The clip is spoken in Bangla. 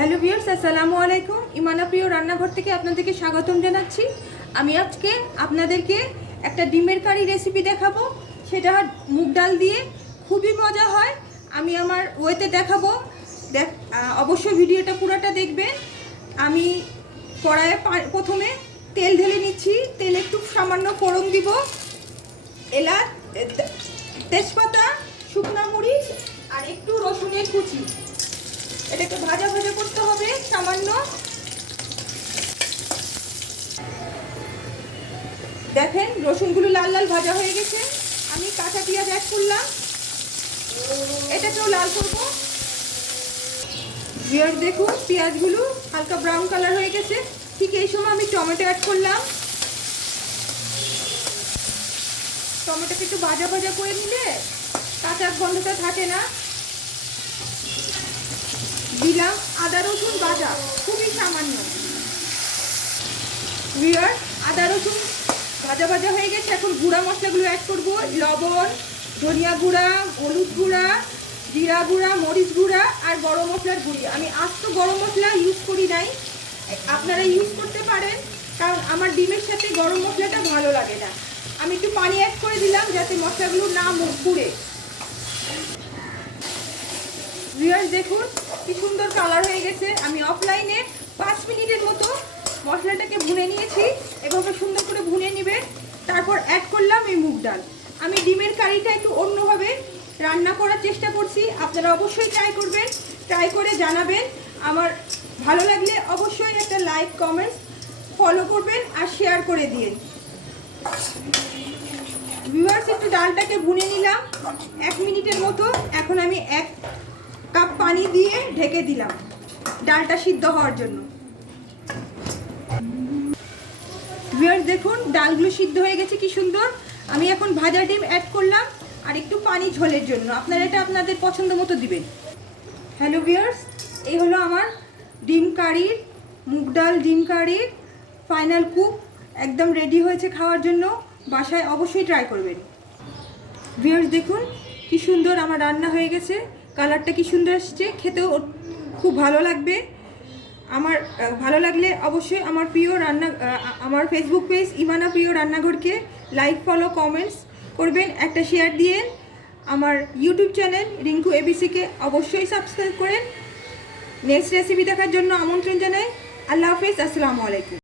হ্যালো ভিউয়ার্স, আসসালামু আলাইকুম। ইমানা প্রিয় রান্নাঘর থেকে আপনাদেরকে স্বাগতম জানাচ্ছি। আমি আজকে আপনাদেরকে একটা ডিমের কারি রেসিপি দেখাবো। সেটা মুগ ডাল দিয়ে খুবই মজা হয়। আমি আমার ওয়েতে দেখাবো। দেখ অবশ্যই ভিডিওটা পুরোটা দেখবেন। আমি কড়াইয়ে প্রথমে তেল ঢেলে নিচ্ছি। তেল একটু সামান্য ফোড়ন দিব। এলাচ তেজপাতা, শুকনো মরিচ আর একটু রসুনের কুচি। এটাকে ভাজা ভাজা করতে হবে, সামান্য। দেখেন, রসুনগুলো লাল লাল ভাজা হয়ে গেছে। আমি কাঁচা পেঁয়াজ অ্যাড করলাম। এটাকেও লাল করব। বিয়ার দেখুন, পেঁয়াজগুলো হালকা ব্রাউন কালার হয়ে গেছে। ঠিক এই সময় আমি টমেটো অ্যাড করলাম। টমেটোকে একটু ভাজা ভাজা করে নিলে কাঁচা গন্ধটা থাকে না দিলাম আদা রসুন বাটা, খুবই সামান্য। বিয়ার আদা রসুন ভাজা ভাজা হয়ে গেছে। এখন গুঁড়া মশলাগুলো অ্যাড করব। লবণ, ধনিয়া গুঁড়া, হলুদ গুঁড়া, জিরা গুঁড়া, মরিচ গুঁড়া আর গরম মশলার গুঁড়ি। আমি আস্ত গরম মশলা ইউজ করি নাই। আপনারা ইউজ করতে পারেন, কারণ আমার ডিমের সাথে গরম মশলাটা ভালো লাগে না। আমি একটু পানি অ্যাড করে দিলাম যাতে মশলাগুলো না পুড়ে। ভিউয়ার্স দেখুন, কি সুন্দর কালার হয়ে গেছে। আমি অফলাইনে পাঁচ মিনিটের মতো মশলাটাকে ভুনে নিয়েছি। এভাবে সুন্দর করে ভুনে নেবেন তারপর অ্যাড করলাম এই মুগ ডাল। আমি ডিমের কারিটা একটু অন্যভাবে রান্না করার চেষ্টা করছি। আপনারা অবশ্যই ট্রাই করবেন ট্রাই করে জানাবেন। আমার ভালো লাগলে অবশ্যই একটা লাইক কমেন্টস ফলো করবেন আর শেয়ার করে দিন ভিউয়ার্স একটু ডালটাকে ভুনে নিলাম। এক মিনিটের মতো। এখন আমি এক পানি দিয়ে ঢেকে দিলাম। ডালটা সিদ্ধ হওয়ার জন্য। ভিউয়ার্স দেখুন, ডালগুলো সিদ্ধ হয়ে গেছে, কি সুন্দর। আমি এখন ভাজা ডিম অ্যাড করলাম, আর একটু পানি ঝোলের জন্য। আপনারা এটা আপনাদের পছন্দ মতো দিবেন। হ্যালো ভিউয়ার্স এই হলো আমার ডিম কারির, মুগ ডাল ডিম কারির ফাইনাল কুক একদম রেডি হয়েছে খাওয়ার জন্য। বাসায় অবশ্যই ট্রাই করবেন। ভিউয়ার্স দেখুন, কি সুন্দর আমার রান্না হয়ে গেছে। কালারটা কি সুন্দর আসছে, খেতেও খুব ভালো লাগবে। আমার ভালো লাগলে অবশ্যই আমার প্রিয় রান্না আমার ফেসবুক পেজ ইমানা প্রিয় রান্নাঘরকে লাইক ফলো কমেন্টস করবেন। একটা শেয়ার দিয়ে আমার ইউটিউব চ্যানেল রিঙ্কু এবিসিকে অবশ্যই সাবস্ক্রাইব করেন। নেক্সট রেসিপি দেখার জন্য আমন্ত্রণ জানাই। আল্লাহ হাফেজ, আসসালামু আলাইকুম।